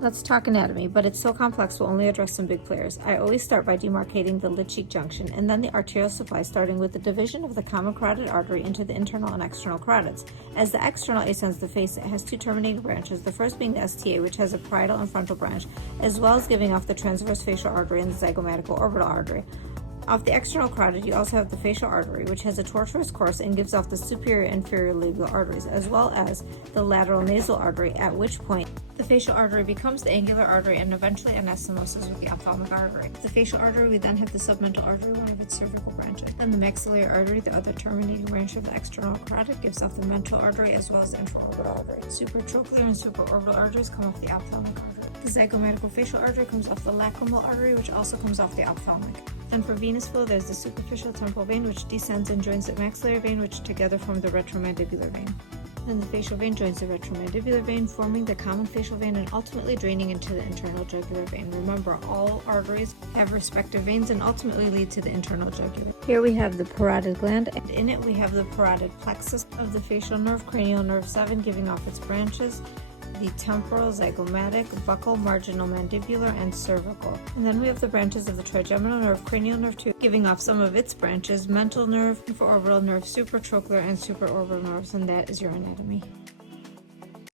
Let's talk anatomy, but it's so complex we'll only address some big players. I always start by demarcating the lid-cheek junction and then the arterial supply, starting with the division of the common carotid artery into the internal and external carotids. As the external ascends the face, it has two terminating branches, the first being the STA, which has a parietal and frontal branch, as well as giving off the transverse facial artery and the zygomatical orbital artery. Off the external carotid, you also have the facial artery, which has a tortuous course and gives off the superior and inferior labial arteries, as well as the lateral nasal artery, at which point the facial artery becomes the angular artery and eventually anastomoses with the ophthalmic artery. The facial artery, we then have the submental artery, one of its cervical branches. Then the maxillary artery, the other terminating branch of the external carotid, gives off the mental artery as well as the infraorbital artery. Supratrochlear and supraorbital arteries come off the ophthalmic artery. The zygomatical facial artery comes off the lacrimal artery, which also comes off the ophthalmic. Then for venous flow, there's the superficial temporal vein, which descends and joins the maxillary vein, which together form the retromandibular vein. Then the facial vein joins the retromandibular vein, forming the common facial vein and ultimately draining into the internal jugular vein. Remember, all arteries have respective veins and ultimately lead to the internal jugular. Here we have the parotid gland, and in it we have the parotid plexus of the facial nerve, cranial nerve 7, giving off its branches, the temporal, zygomatic, buccal, marginal mandibular, and cervical. And then we have the branches of the trigeminal nerve, cranial nerve 2, giving off some of its branches, mental nerve, infraorbital nerve, supratrochlear, and supraorbital nerves, and that is your anatomy.